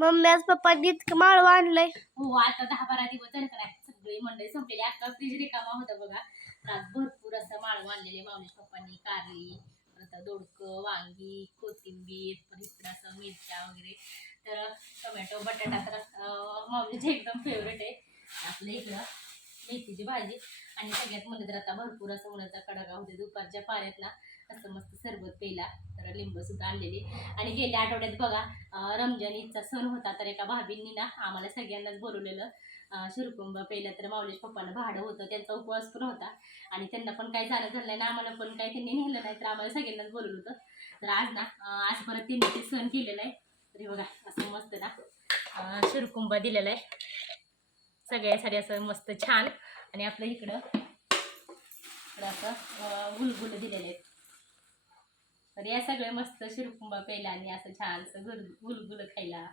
Mummy आज पप्पांनी इतकं माळव आणलंय. हो आता 10-12 दिवस झाले का सगळी मंडळी संपलेली. आता फ्रीज रिकामा होता बघा. आज भरपूर असं माळव आणलेले माऊलीश पप्पांनी. कारली, परत दोडकं, वांगी, कोथिंबीर, परत इकडं असं मिरच्या वगैरे. तर टोमॅटो, बटाटा तर माऊलीचे एकदम फेवरेट आहे. आपल्या इकडं मेथीची भाजी आणि सगळ्यात म्हणलं तर आता भरपूर असं उन्हाचा कडाका होते. दुपारच्या पाऱ्यातला असं मस्त सरबत प्यायला तर लिंबू सुद्धा आणलेली. आणि गेल्या आठवड्यात बघा रमजान ईदचा सण होता तर एका भाभींनी ना आम्हाला सगळ्यांनाच बोलवलेलं शिरकुंबा प्यायला. तर माऊलीश पप्पांना भाडं होतं, त्यांचा उपवास पण होता आणि त्यांना पण काही झालं नाही ना, आम्हाला पण काही त्यांनी नेलं नाही तर आम्हाला सगळ्यांनाच बोलवलं होतं. तर आज ना आज परत त्यांनी ते सण केलेलं आहे. तरी बघा असं मस्त ना शिरकुंबा दिलेला आहे सगळ्यासाठी असं मस्त छान. आणि आपलं इकडं असं गुलगुल दिलेले आहेत. तर या सगळं मस्त शिरकुंबा प्यायला आणि असं छानसं गुलगुल खायला